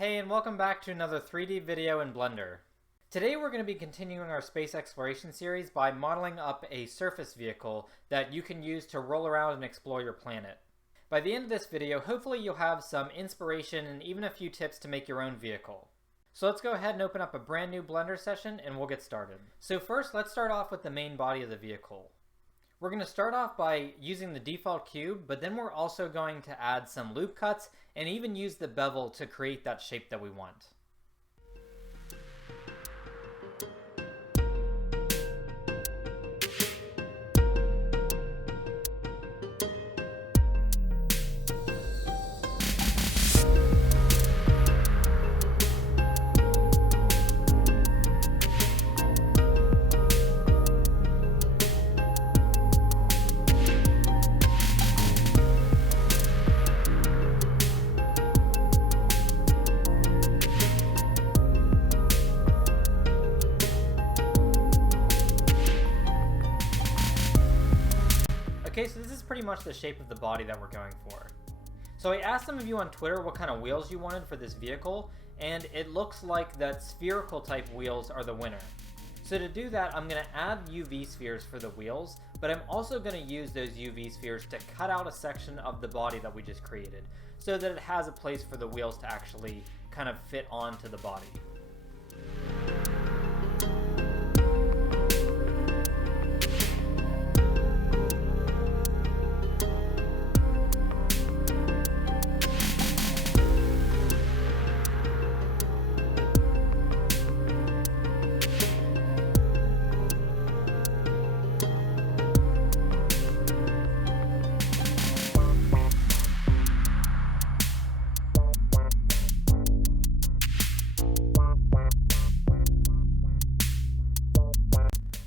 Hey, and welcome back to another 3D video in Blender. Today we're going to be continuing our space exploration series by modeling up a surface vehicle that you can use to roll around and explore your planet. By the end of this video, hopefully you'll have some inspiration and even a few tips to make your own vehicle. So let's go ahead and open up a brand new Blender session and we'll get started. So first, let's start off with the main body of the vehicle. We're going to start off by using the default cube, but then we're also going to add some loop cuts and even use the bevel to create that shape that we want. Okay, so this is pretty much the shape of the body that we're going for. So I asked some of you on Twitter what kind of wheels you wanted for this vehicle, and it looks like that spherical type wheels are the winner. So to do that, I'm going to add UV spheres for the wheels, but I'm also going to use those UV spheres to cut out a section of the body that we just created, so that it has a place for the wheels to actually kind of fit onto the body.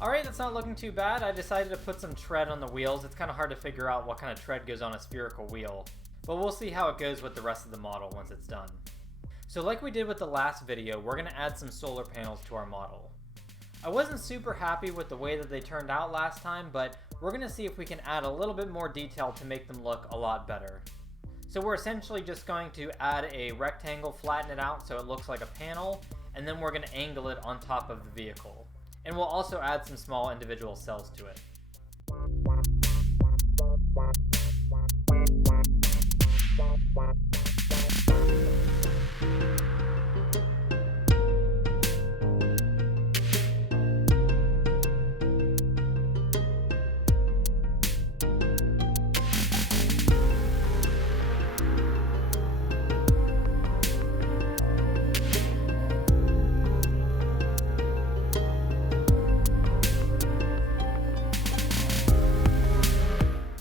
Alright, that's not looking too bad. I decided to put some tread on the wheels. It's kind of hard to figure out what kind of tread goes on a spherical wheel, but we'll see how it goes with the rest of the model once it's done. So like we did with the last video, we're going to add some solar panels to our model. I wasn't super happy with the way that they turned out last time, but we're going to see if we can add a little bit more detail to make them look a lot better. So we're essentially just going to add a rectangle, flatten it out so it looks like a panel, and then we're going to angle it on top of the vehicle. And we'll also add some small individual cells to it.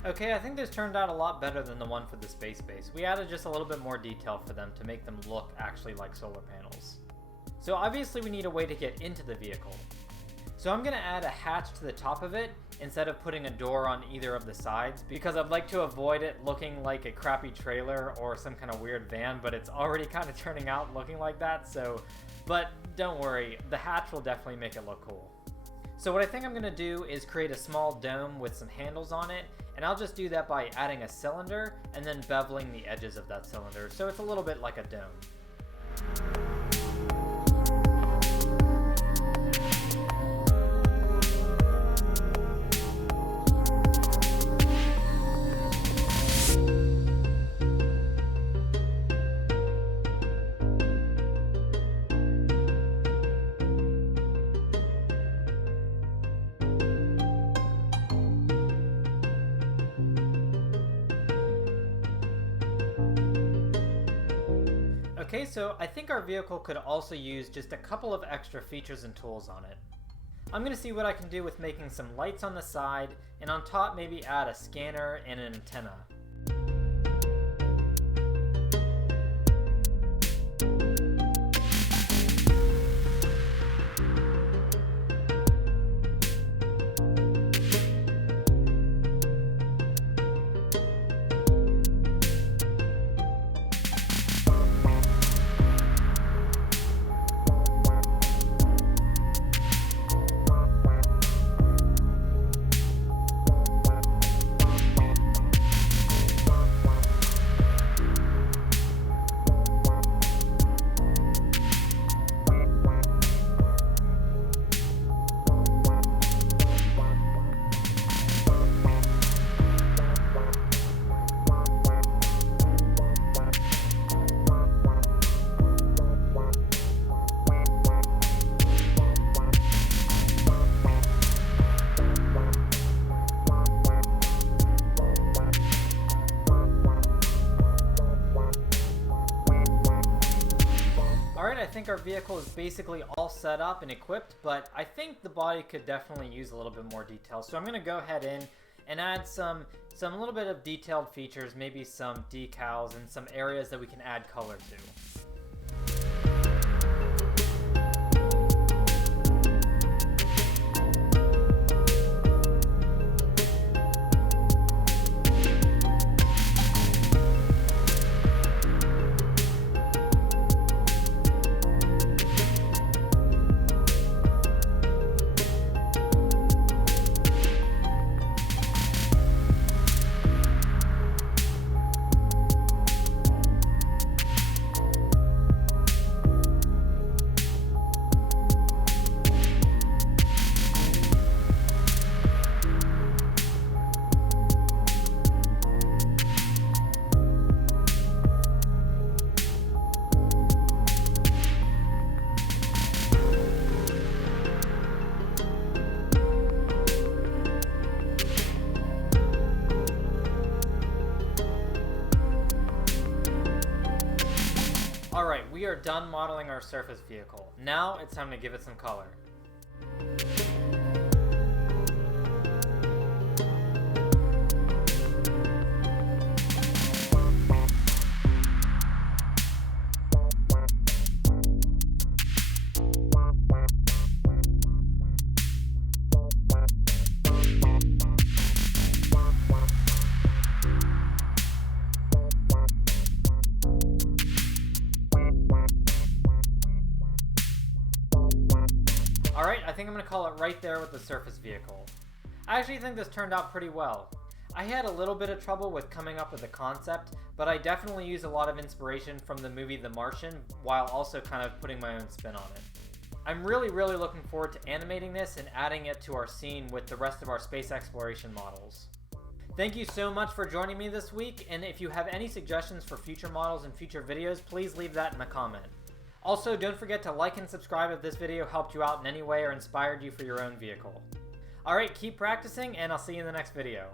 Okay, I think this turned out a lot better than the one for the space base. We added just a little bit more detail for them to make them look actually like solar panels. So obviously we need a way to get into the vehicle. So I'm going to add a hatch to the top of it instead of putting a door on either of the sides, because I'd like to avoid it looking like a crappy trailer or some kind of weird van, but it's already kind of turning out looking like that, but don't worry, the hatch will definitely make it look cool. So what I think I'm going to do is create a small dome with some handles on it, and I'll just do that by adding a cylinder and then beveling the edges of that cylinder so it's a little bit like a dome. Okay, so I think our vehicle could also use just a couple of extra features and tools on it. I'm going to see what I can do with making some lights on the side, and on top maybe add a scanner and an antenna. our vehicle is basically all set up and equipped, but I think the body could definitely use a little bit more detail. So I'm going to go ahead in and add some little bit of detailed features, maybe some decals and some areas that we can add color to. Alright, we are done modeling our surface vehicle. Now it's time to give it some color. Alright, I think I'm going to call it right there with the surface vehicle. I actually think this turned out pretty well. I had a little bit of trouble with coming up with a concept, but I definitely used a lot of inspiration from the movie The Martian while also kind of putting my own spin on it. I'm really looking forward to animating this and adding it to our scene with the rest of our space exploration models. Thank you so much for joining me this week, and if you have any suggestions for future models and future videos, please leave that in a comment. Also, don't forget to like and subscribe if this video helped you out in any way or inspired you for your own vehicle. Alright, keep practicing, and I'll see you in the next video.